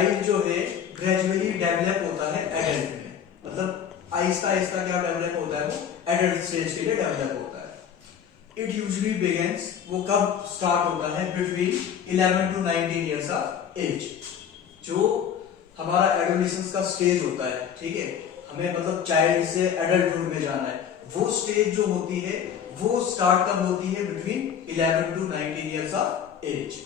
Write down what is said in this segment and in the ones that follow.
Child जो है gradually develop होता है एडल्ट में, मतलब आहिस्ता आहिस्ता क्या डेवलप होता है, वो एडल्ट स्टेज के लिए डेवलप होता है। इट यूजुअली बिगिंस, वो कब स्टार्ट होता है, between 11 to 19 years of age. जो हमारा एडोलेसेंस का स्टेज होता है, ठीक है, हमें मतलब चाइल्ड से एडल्टहुड में जाना है, वो स्टेज जो होती है वो स्टार्ट कब होती है, between 11 to 19 years of age.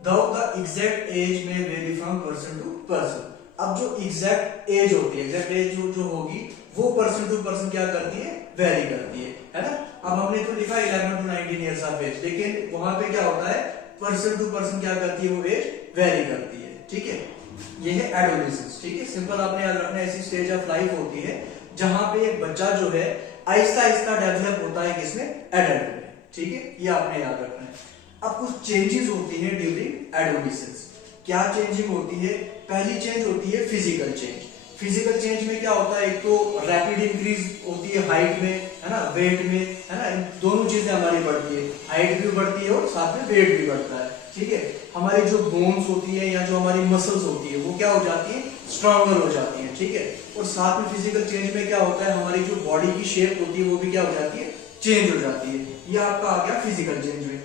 The exact age में vary from person to person. अब जो एग्जैक्ट एज होती है, एग्जैक्ट एज जो होगी वो पर्सन टू पर्सन क्या करती है, वेरी करती है ना। अब हमने तो लिखा 11 to 19 ईयर्स ऑफ एज, लेकिन वहां पे क्या होता है, पर्सन टू पर्सन क्या करती है, वो एज वेरी करती है, ठीक है। ये है एडोलेसेंस, ठीक है, सिंपल आपने याद रखना। ऐसी स्टेज ऑफ लाइफ होती है जहां पे एक बच्चा जो है आहिस्ता आहिस्ता डेवलप होता है, किसमें, एडल्ट में, ठीक है, ये आपने याद रखना है। अब कुछ चेंजेस होती है ड्यूरिंग एडोलेसेंस। क्या चेंजिंग होती है, पहली चेंज होती है फिजिकल चेंज। फिजिकल चेंज में क्या होता है, एक तो रैपिड इंक्रीज होती है हाइट में, है ना, वेट में, है ना, दोनों चीजें हमारी बढ़ती है, हाइट भी बढ़ती है और साथ में वेट भी बढ़ता है, ठीक है। हमारी जो बोन्स होती है या जो हमारी मसल्स होती है वो क्या हो जाती है, स्ट्रॉन्गर हो जाती है, ठीक है। और साथ में फिजिकल चेंज में क्या होता है, हमारी जो बॉडी की शेप होती है वो भी क्या हो जाती है, चेंज हो जाती है। ये आपका आ गया फिजिकल चेंज में।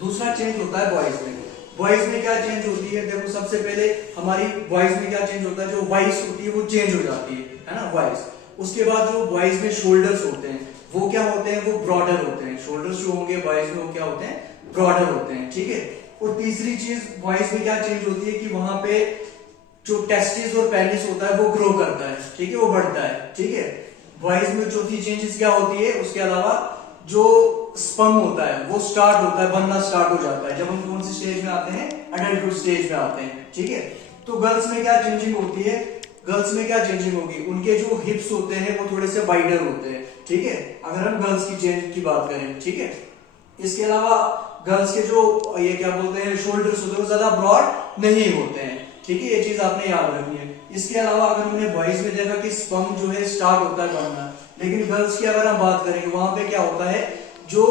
दूसरा चेंज होता है बॉयज में। वॉइस में क्या चेंज होती है, देखो सबसे पहले हमारी वॉइस में क्या चेंज होता है, जो वॉइस होती है वो चेंज हो जाती है ना, वॉइस। उसके बाद जो वॉइस में शोल्डर्स होते हैं वो क्या होते हैं, वो ब्रॉडर होते हैं। शोल्डर्स जो होंगे वॉइस में वो क्या होते हैं, ब्रॉडर होते हैं, ठीक है। और तीसरी चीज वॉइस में क्या चेंज होती है कि वहां पे जो टेस्टिस और पेनिस होता है वो ग्रो करता है, ठीक है, वो बढ़ता है, ठीक है। वॉइस में चौथी चेंजेस क्या होती है, उसके अलावा जो स्पर्म होता है वो स्टार्ट होता है, बनना स्टार्ट हो जाता है जब हम कौन सी स्टेज में आते हैं, एडल्टहुड स्टेज में आते हैं, ठीक है। तो गर्ल्स में क्या चेंजिंग होती है, गर्ल्स में क्या चेंजिंग होगी, उनके जो हिप्स होते हैं वो थोड़े से वाइडर होते हैं, ठीक है, अगर हम गर्ल्स की चेंज की बात करें, ठीक है। इसके अलावा गर्ल्स के जो ये क्या बोलते हैं शोल्डर्स होते हैं वो ज्यादा ब्रॉड नहीं होते हैं, ठीक है, ये चीज आपने याद रखनी है। इसके अलावा अगर हमने बॉयज में देखा कि स्पर्म जो है स्टार्ट होता है बनना, लेकिन गर्ल्स की अगर हम बात करेंगे वहां पे क्या होता है, जो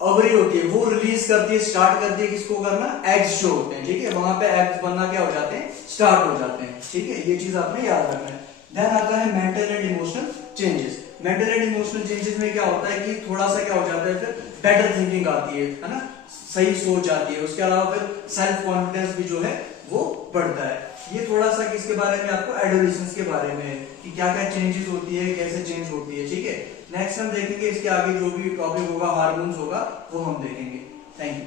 ओवरी होती है वो रिलीज करती है, स्टार्ट करती है किसको करना, एग्स जो होते हैं, ठीक है, वहां पे एग्स बनना क्या हो जाते हैं, स्टार्ट हो जाते हैं, ठीक है, ये चीज आपने याद रखना है। देन आता है mental and emotional changes. Mental and emotional changes में क्या होता है कि थोड़ा सा क्या हो जाता है, फिर बेटर थिंकिंग आती है ना, सही सोच आती है। उसके अलावा फिर सेल्फ कॉन्फिडेंस भी जो है वो बढ़ता है। ये थोड़ा सा किसके बारे में, आपको एडोलेसेंस के बारे में है कि क्या क्या चेंजेस होती है, कैसे चेंज होती है, ठीक है। नेक्स्ट हम देखेंगे इसके आगे जो भी टॉपिक होगा, हार्मोन्स होगा, वो हम देखेंगे। Thank you.